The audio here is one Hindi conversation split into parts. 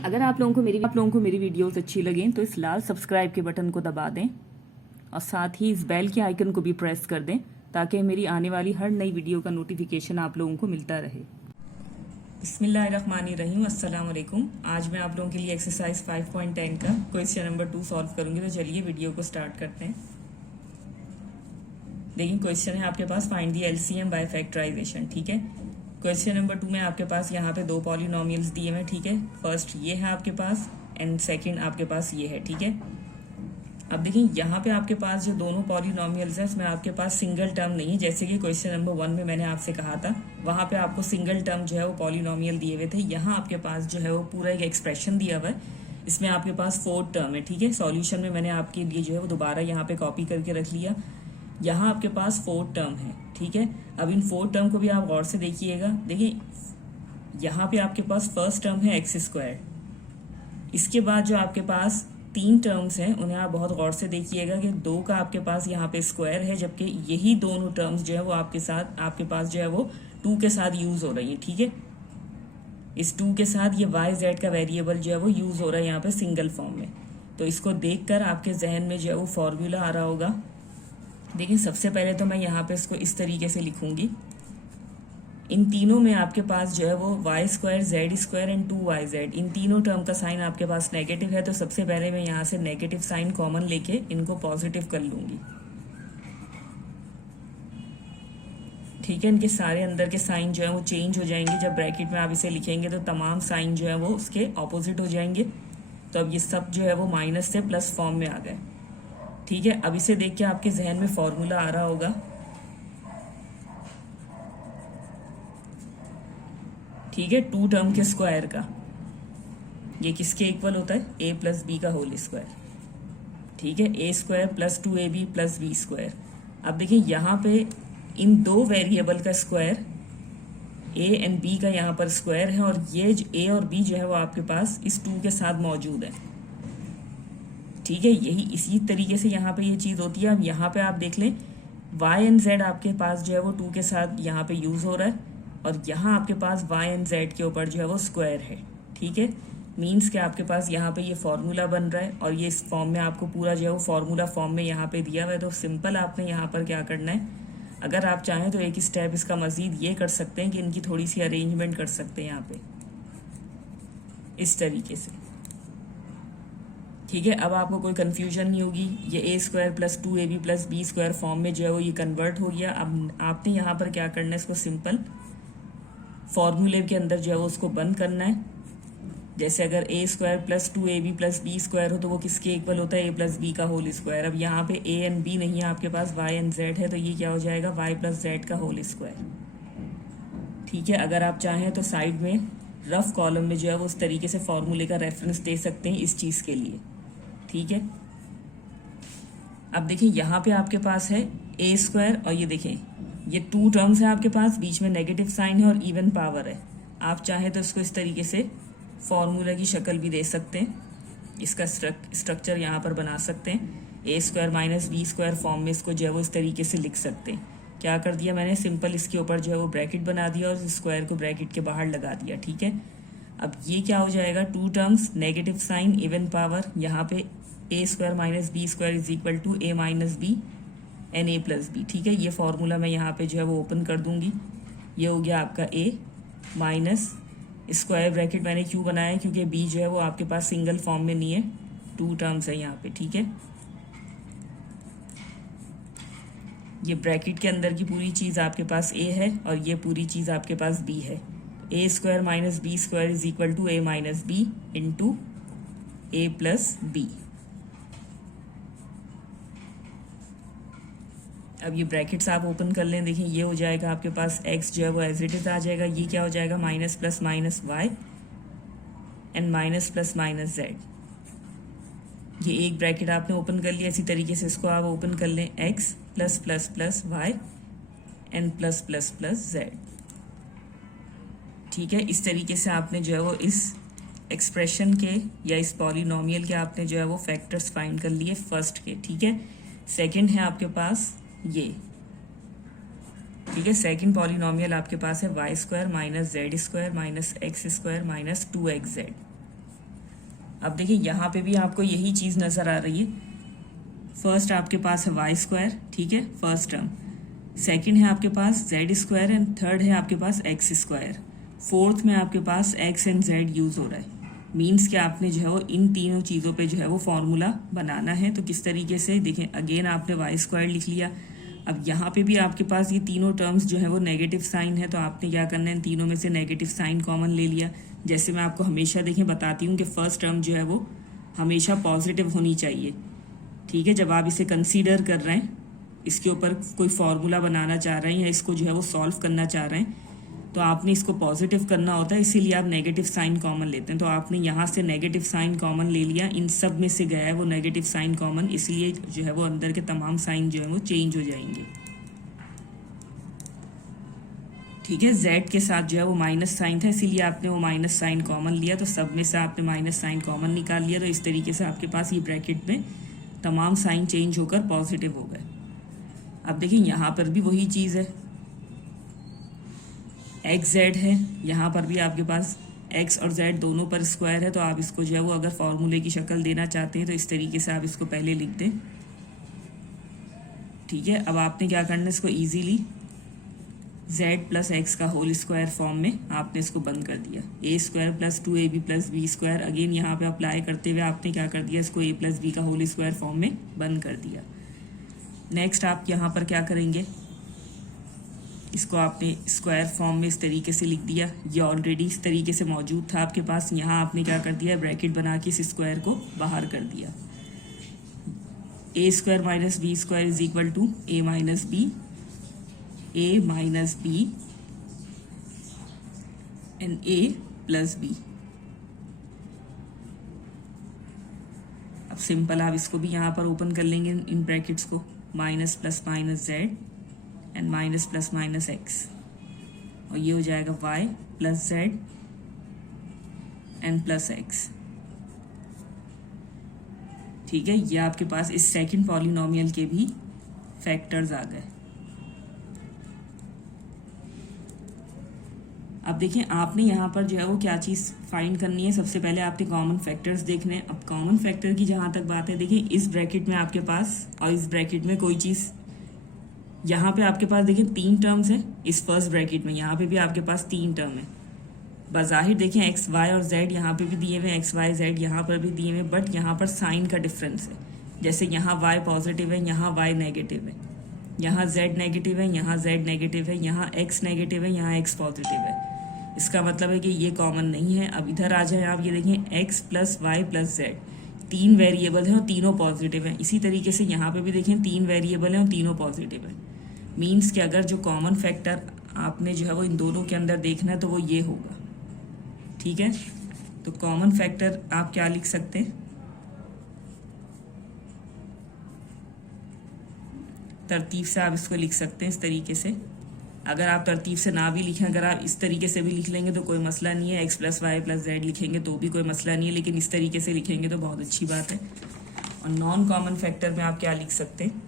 अगर आप लोगों को मेरी वीडियोस अच्छी लगें तो इस लाल सब्सक्राइब के बटन को दबा दें और साथ ही इस बेल के आइकन को भी प्रेस कर दें ताकि मेरी आने वाली हर नई वीडियो का नोटिफिकेशन आप लोगों को मिलता रहे। बिस्मिल्लाहिर्रहमानिर्रहीम, अस्सलाम वालेकुम। आज मैं आप लोगों के लिए एक्सरसाइज 5.10 का क्वेश्चन नंबर 2 सॉल्व करूंगी। तो चलिए वीडियो को स्टार्ट करते हैं। देखिए क्वेश्चन है आपके पास find the LCM by factorisation. ठीक है, क्वेश्चन नंबर 2 में आपके पास यहाँ पे दो पॉलिनोमियल्स दिए हुए। ठीक है, फर्स्ट ये है आपके पास एंड सेकंड आपके पास ये है। ठीक है, अब देखिए यहाँ पे आपके पास जो दोनों पॉलिनोमियल्स हैं इसमें आपके पास सिंगल टर्म नहीं है, जैसे कि क्वेश्चन नंबर 1 में मैंने आपसे कहा था वहां पे आपको सिंगल टर्म जो है वो पॉलिनोमियल दिए हुए थे। यहाँ आपके पास जो है वो पूरा एक एक्सप्रेशन दिया हुआ है, इसमें आपके पास 4 टर्म है। ठीक है, सॉल्यूशन में मैंने आपके लिए जो है वो दोबारा यहाँ पे कॉपी करके रख लिया। यहाँ आपके पास 4 टर्म है। ठीक है, अब इन 4 टर्म को भी आप गौर से देखिएगा। देखिए यहाँ पे आपके पास फर्स्ट टर्म है एक्स स्क्वायर, इसके बाद जो आपके पास 3 टर्म्स हैं उन्हें आप बहुत गौर से देखिएगा कि 2 का आपके पास यहाँ पे स्क्वायर है, जबकि यही दोनों टर्म्स जो है वो आपके पास जो है वो 2 के साथ यूज हो रही है। ठीक है, इस 2 के साथ ये वाई जेड का वेरिएबल जो है वो यूज हो रहा है यहाँ पे सिंगल फॉर्म में। तो इसको देखकर आपके जहन में जो है वो फॉर्मूला आ रहा होगा। देखिए सबसे पहले तो मैं यहाँ पे इसको इस तरीके से लिखूंगी, इन तीनों में आपके पास जो है वो Y square Z square and 2yz, इन तीनों टर्म का साइन आपके पास नेगेटिव है। तो सबसे पहले मैं यहाँ से नेगेटिव साइन कॉमन लेके इनको पॉजिटिव कर लूंगी। ठीक है, इनके सारे अंदर के साइन जो है वो चेंज हो जाएंगे। जब ब्रैकेट में आप इसे लिखेंगे तो तमाम साइन जो है वो उसके ऑपोजिट हो जाएंगे। तो अब ये सब जो है वो माइनस से प्लस फॉर्म में आ गए। ठीक है, अब इसे देख के आपके जहन में फॉर्मूला आ रहा होगा। ठीक है, 2 टर्म के स्क्वायर का ये किसके इक्वल होता है, a प्लस बी का होल स्क्वायर। ठीक है, a square plus 2ab plus B square. अब देखिए यहाँ पे इन दो वेरिएबल का स्क्वायर a एंड b का यहाँ पर स्क्वायर है, और ये a और b जो है वो आपके पास इस 2 के साथ मौजूद है। ठीक है, यही इसी तरीके से यहाँ पे ये चीज़ होती है। अब यहाँ पे आप देख लें y एंड z आपके पास जो है वो 2 के साथ यहाँ पे यूज हो रहा है, और यहाँ आपके पास y एंड z के ऊपर जो है वो स्क्वायर है। ठीक है, मीन्स कि आपके पास यहाँ पे ये फॉर्मूला बन रहा है, और ये इस फॉर्म में आपको पूरा जो है वो फॉर्मूला फॉर्म में यहाँ पे दिया हुआ है। तो सिंपल आपने यहाँ पर क्या करना है, अगर आप चाहें तो एक स्टेप इसका मजीद ये कर सकते हैं कि इनकी थोड़ी सी अरेंजमेंट कर सकते हैं यहाँ पे इस तरीके से। ठीक है, अब आपको कोई कंफ्यूजन नहीं होगी। ये a square plus 2ab plus B square form में जो है वो ये कन्वर्ट हो गया। अब आपने यहाँ पर क्या करना है, इसको सिंपल फॉर्मूले के अंदर जो है वो उसको बंद करना है। जैसे अगर a square plus 2ab plus B square हो तो वो किसके इक्वल होता है, a प्लस बी का होल स्क्वायर। अब यहाँ पे a एंड b नहीं है, आपके पास y एंड z है, तो ये क्या हो जाएगा y प्लस z का होल स्क्वायर। ठीक है, अगर आप चाहें तो साइड में रफ कॉलम में जो है वो उस तरीके से फॉर्मूले का रेफरेंस दे सकते हैं इस चीज़ के लिए। ठीक है, अब देखिए यहाँ पे आपके पास है a स्क्वायर, और ये देखें ये 2 टर्म्स है आपके पास, बीच में नेगेटिव साइन है और इवन पावर है। आप चाहे तो इसको इस तरीके से फॉर्मूला की शक्ल भी दे सकते हैं, इसका स्ट्रक्चर यहाँ पर बना सकते हैं। a square minus B square form में इसको जो है वो इस तरीके से लिख सकते हैं। क्या कर दिया मैंने, सिंपल इसके ऊपर जो है वो ब्रैकेट बना दिया और स्क्वायर को ब्रैकेट के बाहर लगा दिया। ठीक है, अब ये क्या हो जाएगा, 2 terms negative sign even power, यहाँ पे a square minus B square is equal to a minus B and a plus B. ठीक है, ये फॉर्मूला मैं यहाँ पे जो है वो ओपन कर दूंगी। ये हो गया आपका a माइनस स्क्वायर ब्रैकेट मैंने क्यों बनाया है, क्योंकि b जो है वो आपके पास सिंगल फॉर्म में नहीं है, 2 टर्म्स है यहाँ पे। ठीक है, ये ब्रैकेट के अंदर की पूरी चीज़ आपके पास a है और ये पूरी चीज़ आपके पास b है। a square minus B square is equal to a minus B into a plus B. अब ये ब्रैकेट्स आप ओपन कर लें, देखिए ये हो जाएगा आपके पास x जो है वो एज इट इज आ जाएगा। ये क्या हो जाएगा, minus plus minus y and minus plus minus z। ये एक ब्रैकेट आपने ओपन कर लिया, इसी तरीके से इसको आप ओपन कर लें, x plus plus plus y and plus plus plus z। ठीक है, इस तरीके से आपने जो है वो इस एक्सप्रेशन के या इस पॉलिनोमियल के आपने जो है वो फैक्टर्स फाइंड कर लिए फर्स्ट के। ठीक है, सेकंड है आपके पास ये। ठीक है, सेकंड पॉलिनोमियल आपके पास है y square minus z square minus x square minus 2xz। अब देखिए यहाँ पे भी आपको यही चीज़ नज़र आ रही है। फर्स्ट आपके पास है वाई स्क्वायर, ठीक है, फर्स्ट टर्म। सेकंड है आपके पास जेड स्क्वायर एंड थर्ड है आपके पास एक्स स्क्वायर। फोर्थ में आपके पास एक्स एंड जेड यूज़ हो रहा है। मीन्स कि आपने जो है वो इन तीनों चीज़ों पे जो है वो फॉर्मूला बनाना है। तो किस तरीके से देखें, अगेन आपने वाई स्क्वायर लिख लिया। अब यहाँ पे भी आपके पास ये तीनों टर्म्स जो है वो नेगेटिव साइन है, तो आपने क्या करना है, इन तीनों में से नेगेटिव साइन कॉमन ले लिया। जैसे मैं आपको हमेशा देखें बताती हूँ कि फर्स्ट टर्म जो है वो हमेशा पॉजिटिव होनी चाहिए, ठीक है। जब आप इसे कंसीडर कर रहे हैं, इसके ऊपर कोई फार्मूला बनाना चाह रहे हैं या इसको जो है वो सॉल्व करना चाह रहे हैं, तो आपने इसको पॉजिटिव करना होता है, इसीलिए आप नेगेटिव साइन कॉमन लेते हैं। तो आपने यहाँ से नेगेटिव साइन कॉमन ले लिया, इन सब में से गया है वो नेगेटिव साइन कॉमन, इसलिए जो है वो अंदर के तमाम साइन जो है वो चेंज हो जाएंगे, ठीक है। जेड के साथ जो है वो माइनस साइन था, इसीलिए आपने वो माइनस साइन कॉमन लिया, तो सब में से आपने माइनस साइन कॉमन निकाल लिया। तो इस तरीके से आपके पास ये ब्रैकेट में तमाम साइन चेंज होकर पॉजिटिव हो गए। अब देखिए यहाँ पर भी वही चीज़ है, एक्स जेड है, यहाँ पर भी आपके पास एक्स और जेड दोनों पर स्क्वायर है। तो आप इसको जो है वो अगर फॉर्मूले की शक्ल देना चाहते हैं तो इस तरीके से आप इसको पहले लिख दें, ठीक है। अब आपने क्या करना है, इसको इजीली जेड प्लस एक्स का होल स्क्वायर फॉर्म में आपने इसको बंद कर दिया। ए square plus 2ab plus B square, again यहाँ पे अप्लाई करते हुए आपने क्या कर दिया, इसको ए प्लस बी का होल स्क्वायर फॉर्म में बंद कर दिया। नेक्स्ट आप यहाँ पर क्या करेंगे, इसको आपने स्क्वायर फॉर्म में इस तरीके से लिख दिया। ये ऑलरेडी इस तरीके से मौजूद था आपके पास, यहाँ आपने क्या कर दिया, ब्रैकेट बना के इस स्क्वायर को बाहर कर दिया। ए square minus B square is equal to a minus b and a plus B. अब सिंपल आप इसको भी यहाँ पर ओपन कर लेंगे इन ब्रैकेट्स को, minus plus minus z and minus plus minus x, और ये हो जाएगा y plus z and plus x, ठीक है। ये आपके पास इस सेकंड पॉलिनोमियल के भी फैक्टर्स आ गए। अब देखिए आपने यहाँ पर जो है वो क्या चीज़ फाइंड करनी है, सबसे पहले आपने कॉमन फैक्टर्स देखने हैं। अब कॉमन फैक्टर की जहाँ तक बात है, देखिए इस ब्रैकेट में आपके पास और इस ब्रैकेट में कोई चीज़, यहाँ पे आपके पास देखिए 3 टर्म्स हैं, इस फर्स्ट ब्रैकेट में यहाँ पे भी आपके पास 3 टर्म है। बाज़ाहिर देखें एक्स वाई और जेड यहाँ पे भी दिए हुए हैं, एक्स वाई जेड यहाँ पर भी दिए हुए हैं, बट यहाँ पर साइन का डिफरेंस है। जैसे यहाँ वाई पॉजिटिव है, यहाँ वाई नेगेटिव है, यहाँ जेड नेगेटिव है, यहाँ जेड नेगेटिव है, यहाँ एक्स नेगेटिव है, यहाँ एक्स पॉजिटिव है। इसका मतलब है कि ये कॉमन नहीं है। अब इधर आ जाए आप, ये देखें x plus y plus z, 3 variable हैं और तीनों पॉजिटिव हैं। इसी तरीके से यहाँ पे भी देखें 3 वेरिएबल हैं और तीनों पॉजिटिव हैं। मीन्स कि अगर जो कॉमन फैक्टर आपने जो है वो इन दोनों के अंदर देखना है तो वो ये होगा, ठीक है। तो कॉमन फैक्टर आप क्या लिख सकते हैं, तरतीब से आप इसको लिख सकते हैं इस तरीके से। अगर आप तरतीब से ना भी लिखें, अगर आप इस तरीके से भी लिख लेंगे तो कोई मसला नहीं है, x plus y plus z लिखेंगे तो भी कोई मसला नहीं है, लेकिन इस तरीके से लिखेंगे तो बहुत अच्छी बात है। और नॉन कॉमन फैक्टर में आप क्या लिख सकते हैं,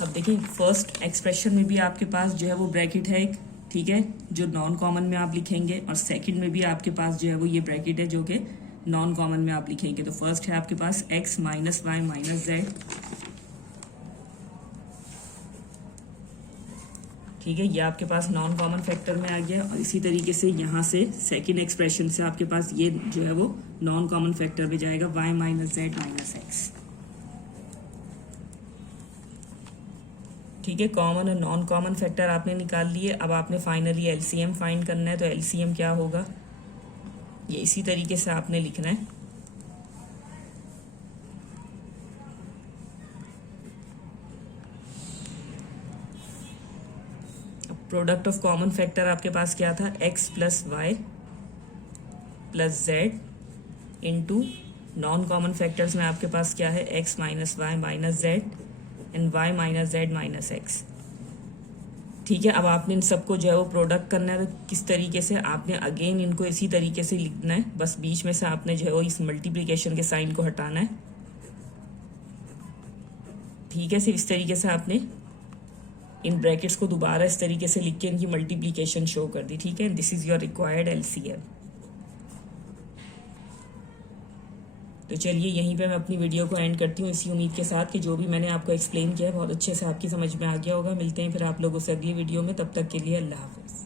अब देखिए फर्स्ट एक्सप्रेशन में भी आपके पास जो है वो ब्रैकेट है एक, ठीक है, जो नॉन कॉमन में आप लिखेंगे, और सेकंड में भी आपके पास जो है वो ये ब्रैकेट है जो कि नॉन कॉमन में आप लिखेंगे। तो फर्स्ट है आपके पास x minus y minus z, ठीक है, ये आपके पास नॉन कॉमन फैक्टर में आ गया। और इसी तरीके से यहाँ से सेकंड एक्सप्रेशन से आपके पास ये जो है वो नॉन कॉमन फैक्टर में जाएगा, y minus z minus x, ठीक है। कॉमन और नॉन कॉमन फैक्टर आपने निकाल लिए। अब आपने फाइनली एलसीएम फाइंड करना है। तो एलसीएम क्या होगा, ये इसी तरीके से आपने लिखना है, प्रोडक्ट ऑफ कॉमन फैक्टर आपके पास क्या था, x plus y plus z into non common factors में आपके पास क्या है, x minus y minus z and y minus z minus x, ठीक है। अब आपने इन सबको जो है वो प्रोडक्ट करना है। तो किस तरीके से आपने अगेन इनको इसी तरीके से लिखना है, बस बीच में से आपने जो है वो इस मल्टीप्लिकेशन के साइन को हटाना है, ठीक है। सिर्फ इस तरीके से आपने इन ब्रैकेट्स को दोबारा इस तरीके से लिख के इनकी मल्टीप्लीकेशन शो कर दी, ठीक है। This is your required LCM. तो चलिए यहीं पे मैं अपनी वीडियो को एंड करती हूँ इसी उम्मीद के साथ कि जो भी मैंने आपको एक्सप्लेन किया है बहुत अच्छे से आपकी समझ में आ गया होगा। मिलते हैं फिर आप लोगों से अगली वीडियो में, तब तक के लिए अल्लाह हाफ़िज़।